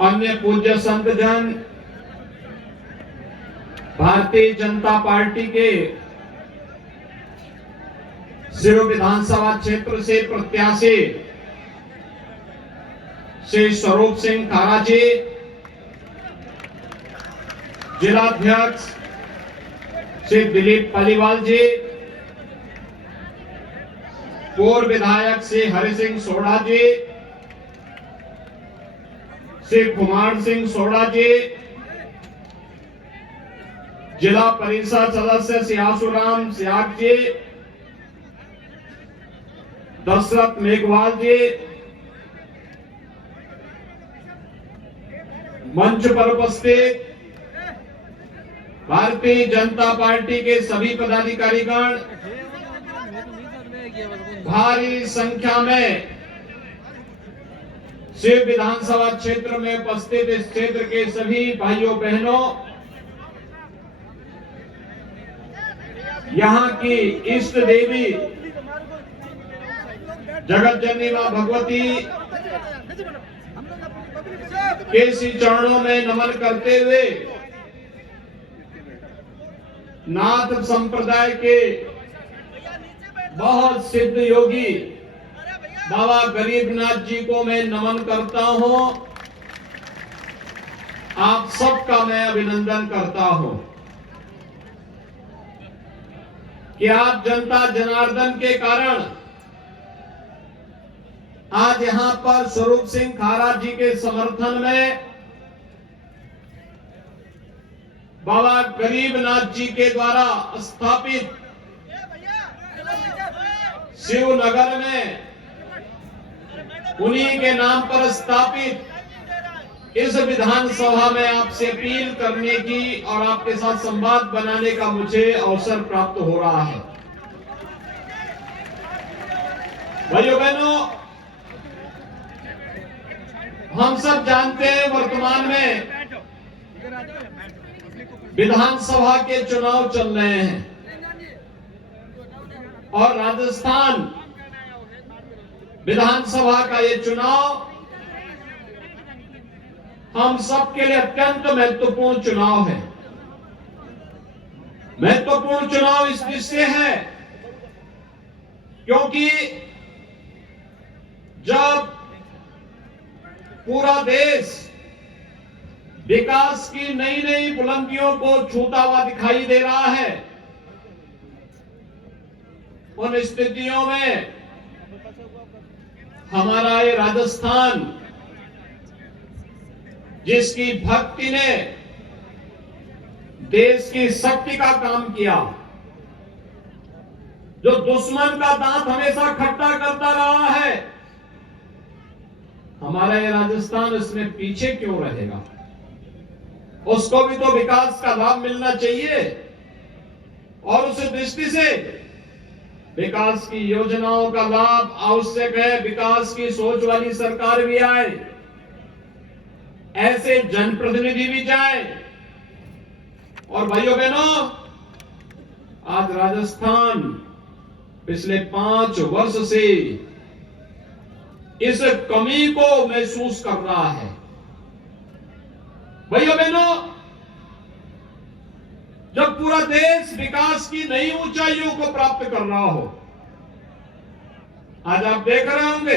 अन्य पूज्य संत जन, भारतीय जनता पार्टी के सिरों विधानसभा क्षेत्र से प्रत्याशी श्री स्वरूप सिंह खारा जी, जिलाध्यक्ष श्री दिलीप पालीवाल जी, पूर्व विधायक श्री हरि सिंह सोढ़ा जी, श्री कुमार सिंह सोढ़ा जी, जिला परिषद सदस्य श्री आशुराम सियाग जी, दशरथ मेघवाल जी, मंच पर उपस्थित भारतीय जनता पार्टी के सभी पदाधिकारीगण, भारी संख्या में शिव विधानसभा क्षेत्र में उपस्थित इस क्षेत्र के सभी भाइयों बहनों, यहाँ की इष्ट देवी जगत जननी मां भगवती के श्री चरणों में नमन करते हुए नाथ संप्रदाय के बहुत सिद्ध योगी बाबा गरीबनाथ जी को मैं नमन करता हूं। आप सबका मैं अभिनंदन करता हूं कि आप जनता जनार्दन के कारण आज यहां पर स्वरूप सिंह खारा जी के समर्थन में बाबा गरीबनाथ जी के द्वारा स्थापित शिवनगर में उन्हीं के नाम पर स्थापित इस विधानसभा में आपसे अपील करने की और आपके साथ संवाद बनाने का मुझे अवसर प्राप्त हो रहा है। भाइयों बहनों, हम सब जानते हैं वर्तमान में विधानसभा के चुनाव चल रहे हैं और राजस्थान विधानसभा का ये चुनाव हम सबके लिए अत्यंत महत्वपूर्ण चुनाव है। महत्वपूर्ण चुनाव इस दृष्टि है क्योंकि जब पूरा देश विकास की नई नई बुलंदियों को छूता हुआ दिखाई दे रहा है, उन स्थितियों में हमारा ये राजस्थान, जिसकी भक्ति ने देश की शक्ति का काम किया, जो दुश्मन का दांत हमेशा खट्टा करता रहा है, हमारा ये राजस्थान इसमें पीछे क्यों रहेगा? उसको भी तो विकास का लाभ मिलना चाहिए और उस दृष्टि से विकास की योजनाओं का लाभ आवश्यक है। विकास की सोच वाली सरकार भी आए, ऐसे जनप्रतिनिधि भी जाए। और भाइयों बहनों, आज राजस्थान पिछले 5 वर्ष से इस कमी को महसूस कर रहा है। भाइयों बहनों, जब पूरा देश विकास की नई ऊंचाइयों को प्राप्त कर रहा हो, आज आप देख रहे होंगे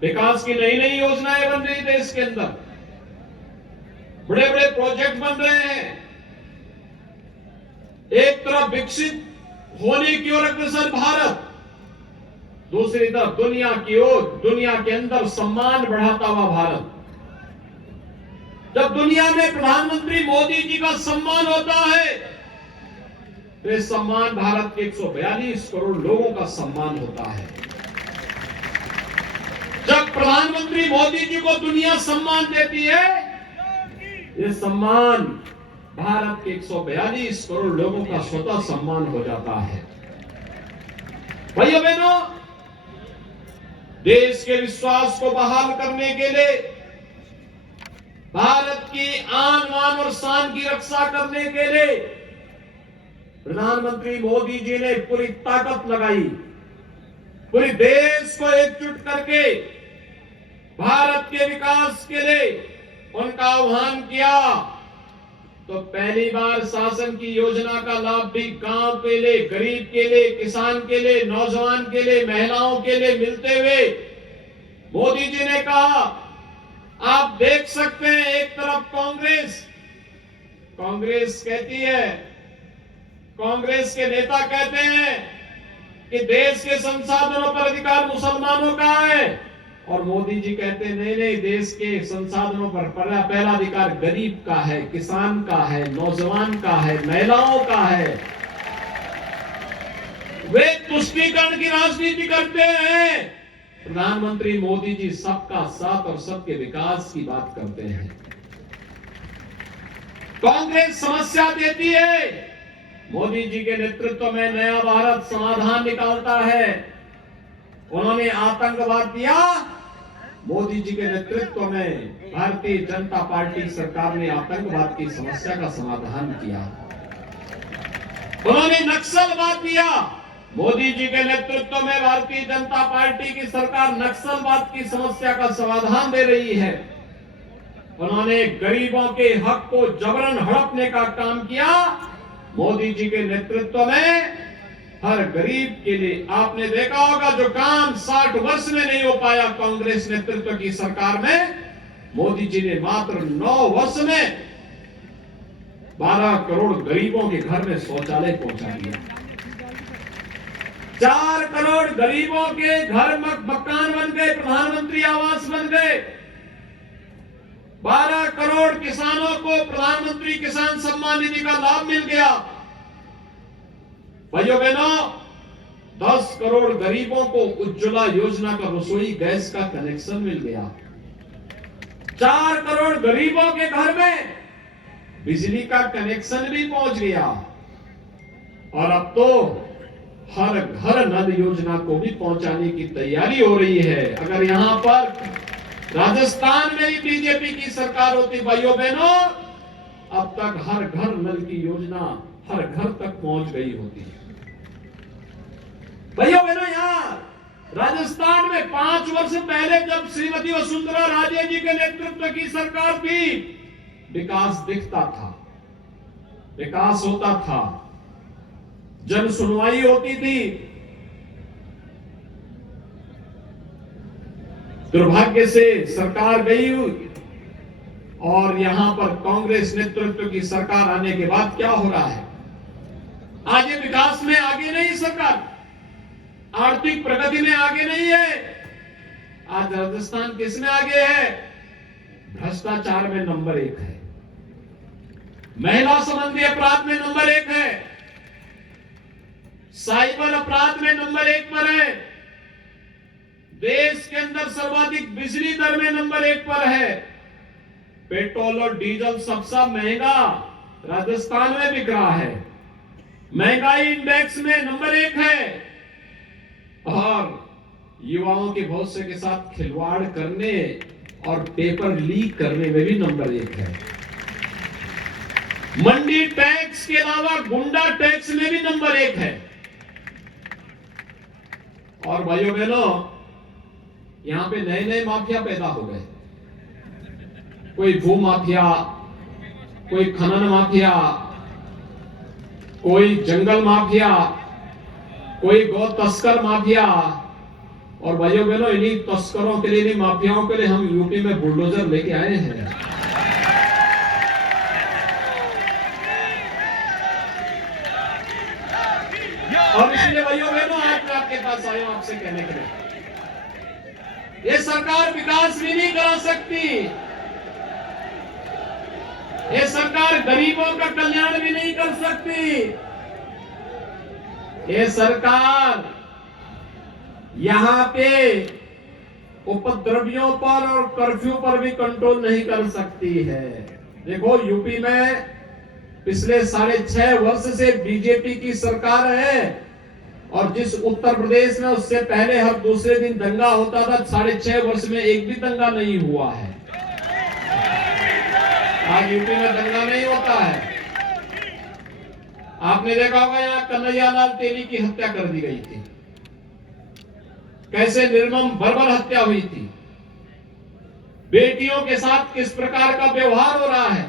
विकास की नई नई योजनाएं बन रही देश के अंदर, बड़े बड़े प्रोजेक्ट बन रहे हैं। एक तरफ विकसित होने की ओर अग्रसर भारत, दूसरी तरफ दुनिया की ओर, दुनिया के अंदर सम्मान बढ़ाता हुआ भारत। जब दुनिया में प्रधानमंत्री मोदी जी का सम्मान होता है तो इस सम्मान भारत के 142 करोड़ लोगों का सम्मान होता है। जब प्रधानमंत्री मोदी जी को दुनिया सम्मान देती है, ये सम्मान भारत के 142 करोड़ लोगों का स्वतः सम्मान हो जाता है। भाइयों बहनों, देश के विश्वास को बहाल करने के लिए, भारत की आन बान और शान की रक्षा करने के लिए प्रधानमंत्री मोदी जी ने पूरी ताकत लगाई, पूरे देश को एकजुट करके भारत के विकास के लिए उनका आह्वान किया तो पहली बार शासन की योजना का लाभ भी गांव के लिए, गरीब के लिए, किसान के लिए, नौजवान के लिए, महिलाओं के लिए मिलते हुए मोदी जी ने कहा, आप देख सकते हैं एक तरफ कांग्रेस कहती है, कांग्रेस के नेता कहते हैं कि देश के संसाधनों पर अधिकार मुसलमानों का है, और मोदी जी कहते हैं नहीं नहीं, देश के संसाधनों पर पहला अधिकार गरीब का है, किसान का है, नौजवान का है, महिलाओं का है। वे तुष्टीकरण की राजनीति करते हैं। प्रधानमंत्री मोदी जी सबका साथ और सबके विकास की बात करते हैं। कांग्रेस समस्या देती है, मोदी जी के नेतृत्व में नया भारत समाधान निकालता है। उन्होंने आतंकवाद दिया, मोदी जी के नेतृत्व में भारतीय जनता पार्टी सरकार ने आतंकवाद की समस्या का समाधान किया। उन्होंने नक्सलवाद दिया, मोदी जी के नेतृत्व में भारतीय जनता पार्टी की सरकार नक्सलवाद की समस्या का समाधान दे रही है। उन्होंने गरीबों के हक को जबरन हड़पने का काम किया, मोदी जी के नेतृत्व में हर गरीब के लिए आपने देखा होगा जो काम 60 वर्ष में नहीं हो पाया कांग्रेस नेतृत्व की सरकार में, मोदी जी ने मात्र 9 वर्ष में 12 करोड़ गरीबों के घर में शौचालय पहुंचा दिया। 4 करोड़ गरीबों के घर मकान बन गए, प्रधानमंत्री आवास बन गए। 12 करोड़ किसानों को प्रधानमंत्री किसान सम्मान निधि का लाभ मिल गया। भाइयों बहनों, 10 करोड़ गरीबों को उज्ज्वला योजना का रसोई गैस का कनेक्शन मिल गया। 4 करोड़ गरीबों के घर में बिजली का कनेक्शन भी पहुंच गया। और अब तो हर घर नल योजना को भी पहुंचाने की तैयारी हो रही है। अगर यहां पर राजस्थान में भी बीजेपी की सरकार होती, भाइयों बहनों, अब तक हर घर नल की योजना हर घर तक पहुंच गई होती। भाइयों बहनों, यार राजस्थान में 5 वर्ष पहले जब श्रीमती वसुंधरा राजे जी के नेतृत्व की सरकार थी, विकास दिखता था, विकास होता था, जन सुनवाई होती थी। दुर्भाग्य से सरकार गई और यहां पर कांग्रेस नेतृत्व की सरकार आने के बाद क्या हो रहा है? आज ये विकास में आगे नहीं, सरकार आर्थिक प्रगति में आगे नहीं है। आज राजस्थान किस में आगे है? भ्रष्टाचार में नंबर 1 है, महिला संबंधी अपराध में नंबर 1 है, साइबर अपराध में नंबर 1 पर है, देश के अंदर सर्वाधिक बिजली दर में नंबर 1 पर है, पेट्रोल और डीजल सबसे महंगा राजस्थान में बिक रहा है, महंगाई इंडेक्स में नंबर 1 है, और युवाओं के भविष्य के साथ खिलवाड़ करने और पेपर लीक करने में भी नंबर 1 है। मंडी टैक्स के अलावा गुंडा टैक्स में भी नंबर 1 है। और भाइयों बहनों, यहां पे नए नए माफिया पैदा हो गए, कोई भू माफिया, कोई खनन माफिया, कोई जंगल माफिया, कोई गौ तस्कर माफिया। और भाइयों बहनों, इन्हीं तस्करों के लिए, इन्हीं माफियाओं के लिए हम यूपी में बुलडोजर लेके आए हैं। और इसलिए भाइयों बहनों, आज मैं आपके पास आया हूं आपसे कहने के लिए, ये सरकार विकास भी नहीं करा सकती, ये सरकार गरीबों का कल्याण भी नहीं कर सकती, ये सरकार यहां पे उपद्रवियों पर और कर्फ्यू पर भी कंट्रोल नहीं कर सकती है। देखो, यूपी में पिछले 6.5 वर्ष से बीजेपी की सरकार है, और जिस उत्तर प्रदेश में उससे पहले हर दूसरे दिन दंगा होता था, 6.5 वर्ष में एक भी दंगा नहीं हुआ है। आज यूपी में दंगा नहीं होता है। आपने देखा होगा यहां कन्हैयालाल तेली की हत्या कर दी गई थी, कैसे निर्मम बर्बर हत्या हुई थी। बेटियों के साथ किस प्रकार का व्यवहार हो रहा है,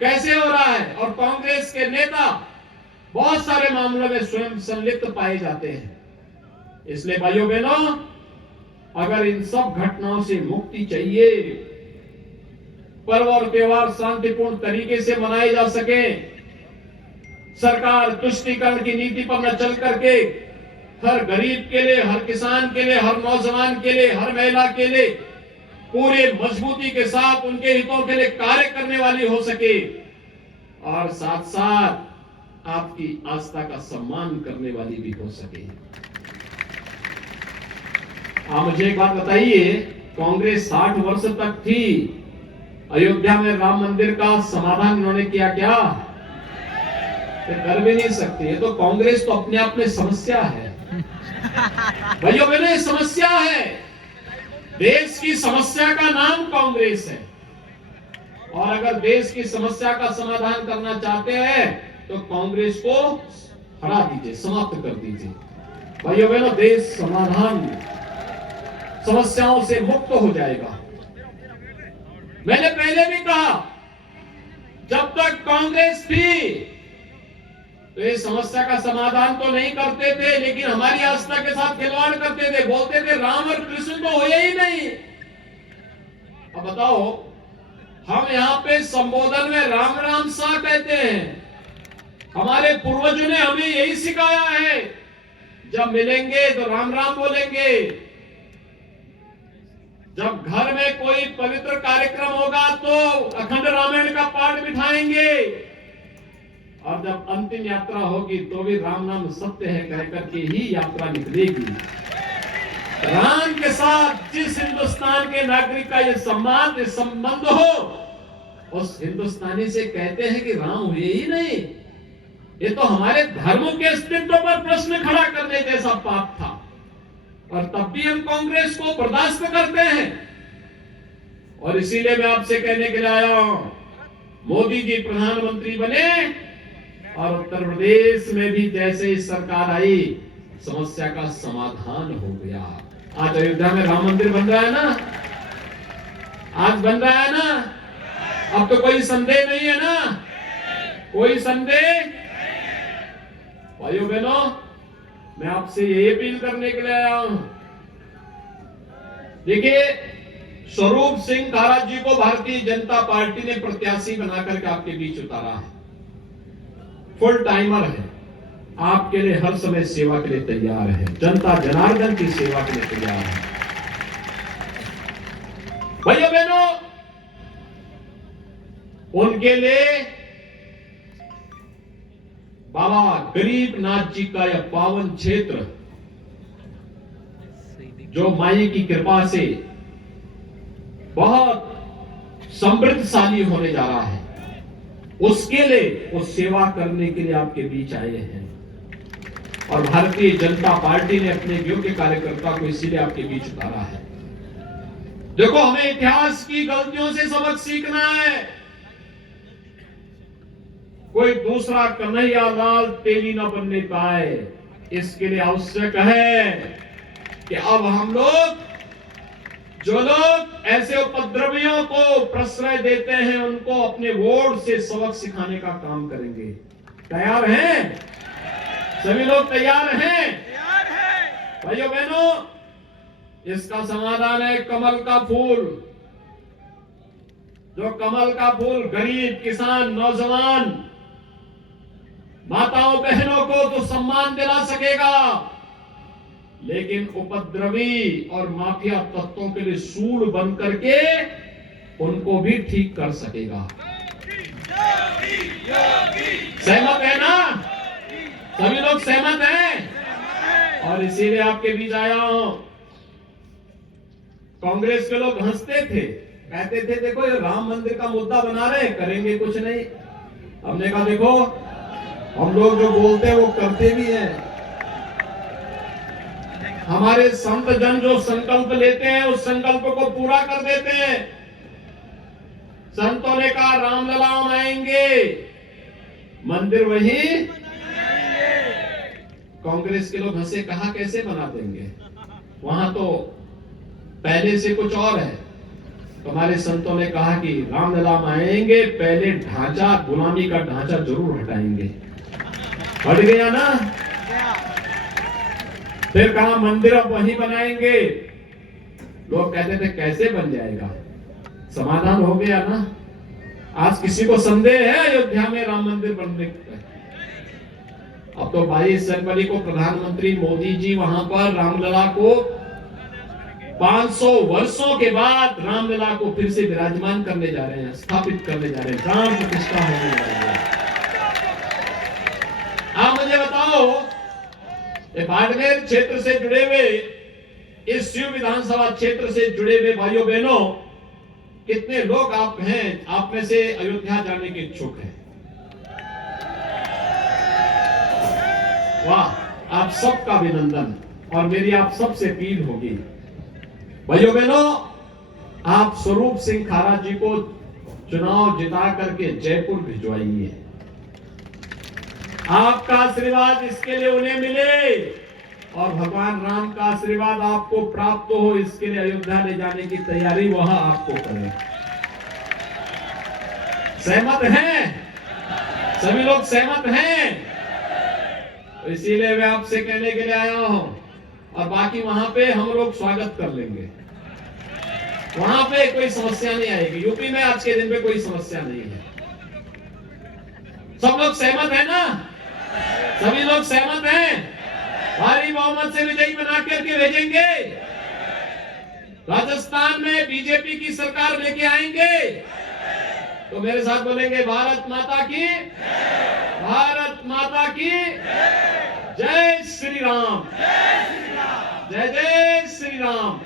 कैसे हो रहा है, और कांग्रेस के नेता बहुत सारे मामलों में स्वयं संलिप्त पाए जाते हैं। इसलिए भाइयों बहनों, अगर इन सब घटनाओं से मुक्ति चाहिए, पर्व और त्योहार शांतिपूर्ण तरीके से मनाए जा सके, सरकार तुष्टीकरण की नीति पर न चल करके हर गरीब के लिए, हर किसान के लिए, हर नौजवान के लिए, हर महिला के लिए पूरे मजबूती के साथ उनके हितों के लिए कार्य करने वाली हो सके, और साथ साथ आपकी आस्था का सम्मान करने वाली भी हो सके। आप मुझे एक बात बताइए, कांग्रेस 60 वर्ष तक थी, अयोध्या में राम मंदिर का समाधान उन्होंने किया क्या? कर भी नहीं सकते। ये तो कांग्रेस तो अपने आप में समस्या है भाइयों बहनों, ये समस्या है। देश की समस्या का नाम कांग्रेस है, और अगर देश की समस्या का समाधान करना चाहते हैं तो कांग्रेस को हरा दीजिए, समाप्त कर दीजिए। भाइयों बहनों, देश समाधान समस्याओं से मुक्त हो जाएगा। मैंने पहले भी कहा, जब तक कांग्रेस थी तो ये समस्या का समाधान तो नहीं करते थे, लेकिन हमारी आस्था के साथ खिलवाड़ करते थे, बोलते थे राम और कृष्ण तो हुए ही नहीं। अब बताओ, हम यहाँ पे संबोधन में राम राम सा कहते हैं। हमारे पूर्वजों ने हमें यही सिखाया है, जब मिलेंगे तो राम राम बोलेंगे, जब घर में कोई पवित्र कार्यक्रम होगा तो अखंड रामायण का पाठ बिठाएंगे, और जब अंतिम यात्रा होगी तो भी राम नाम सत्य है कहकर के ही यात्रा निकलेगी। राम के साथ जिस हिंदुस्तान के नागरिक का ये संबंध हो, उस हिंदुस्तानी से कहते हैं कि राम हुए ही नहीं। ये तो हमारे धर्मों के अस्तित्व पर प्रश्न खड़ा करने जैसा पाप था, और तब भी हम कांग्रेस को बर्दाश्त करते हैं। और इसीलिए मैं आपसे कहने के लिए आया हूं, मोदी जी प्रधानमंत्री बने और उत्तर प्रदेश में भी जैसे ही सरकार आई, समस्या का समाधान हो गया। आज अयोध्या में राम मंदिर बन रहा है ना, आज बन रहा है ना, अब तो कोई संदेह नहीं है ना, कोई संदेह। भाइयों बहनों, मैं आपसे ये अपील करने के लिए आया हूं। देखिए, स्वरूप सिंह धारा जी को भारतीय जनता पार्टी ने प्रत्याशी बनाकर के आपके बीच उतारा है। फुल टाइमर है, आपके लिए हर समय सेवा के लिए तैयार है, जनता जनार्दन की सेवा के लिए तैयार है। भाइयों बहनों, उनके लिए बाबा गरीबनाथ जी का यह पावन क्षेत्र, जो माई की कृपा से बहुत समृद्धशाली होने जा रहा है, उसके लिए, उस सेवा करने के लिए आपके बीच आए हैं। और भारतीय जनता पार्टी ने अपने योग्य कार्यकर्ता को इसीलिए आपके बीच उतारा है। देखो, हमें इतिहास की गलतियों से सबक सीखना है। कोई दूसरा कन्हैया लाल तेली न बनने पाए, इसके लिए आवश्यक है कि अब हम लोग, जो लोग ऐसे उपद्रवियों को प्रश्रय देते हैं, उनको अपने वोट से सबक सिखाने का काम करेंगे। तैयार हैं? सभी लोग तैयार हैं? भाइयों बहनों, इसका समाधान है कमल का फूल। जो कमल का फूल गरीब, किसान, नौजवान, माताओं बहनों को तो सम्मान दिला सकेगा, लेकिन उपद्रवी और माफिया तत्वों के लिए सूल बन करके उनको भी ठीक कर सकेगा। सहमत है ना? सभी लोग सहमत हैं? और इसीलिए आपके बीच आया हूं। कांग्रेस के लोग हंसते थे, कहते थे देखो ये राम मंदिर का मुद्दा बना रहे, करेंगे कुछ नहीं। हमने कहा देखो, हम लोग जो बोलते हैं वो करते भी हैं। हमारे संत जन जो संकल्प लेते हैं, उस संकल्प को पूरा कर देते हैं। संतों ने कहा रामलला आएंगे, मंदिर वही। कांग्रेस के लोग हंसे, कहा कैसे बना देंगे, वहां तो पहले से कुछ और है। तो हमारे संतों ने कहा कि रामलला में आएंगे, पहले ढांचा, गुलामी का ढांचा जरूर हटाएंगे। हट गया ना? फिर कहा मंदिर अब वहीं बनाएंगे। लोग कहते थे कैसे बन जाएगा? समाधान हो गया ना? आज किसी को संदेह है अयोध्या में राम मंदिर बनने का? अब तो 22 जनवरी को प्रधानमंत्री मोदी जी वहां पर रामलला को 500 वर्षों के बाद रामलला को फिर से विराजमान करने जा रहे हैं, स्थापित करने जा रहे हैं, प्राण प्रतिष्ठा होने जा रही है। आप मुझे बताओ, बाड़मेर क्षेत्र से जुड़े हुए, इस शिव विधानसभा क्षेत्र से जुड़े हुए भाइयों बहनों, कितने लोग आप हैं, आप में से अयोध्या जाने के इच्छुक हैं? वाह, आप सबका अभिनंदन। और मेरी आप सबसे अपील होगी, भाइयों बहनों, आप स्वरूप सिंह खारा जी को चुनाव जिता करके जयपुर भिजवाइए। आपका आशीर्वाद इसके लिए उन्हें मिले और भगवान राम का आशीर्वाद आपको प्राप्त हो, इसके लिए अयोध्या ले जाने की तैयारी वहां आपको करें। सहमत हैं? सभी लोग सहमत हैं? तो इसीलिए मैं आपसे कहने के लिए आया हूं। और बाकी वहां पे हम लोग स्वागत कर लेंगे, वहां पे कोई समस्या नहीं आएगी। यूपी में आज के दिन में कोई समस्या नहीं है। सब लोग सहमत है ना? सभी लोग सहमत हैं? भारी बहुमत से विजयी बना करके भेजेंगे। राजस्थान में बीजेपी की सरकार लेके आएंगे। तो मेरे साथ बोलेंगे, भारत माता की, भारत माता की जय श्री राम, जय जय श्री राम।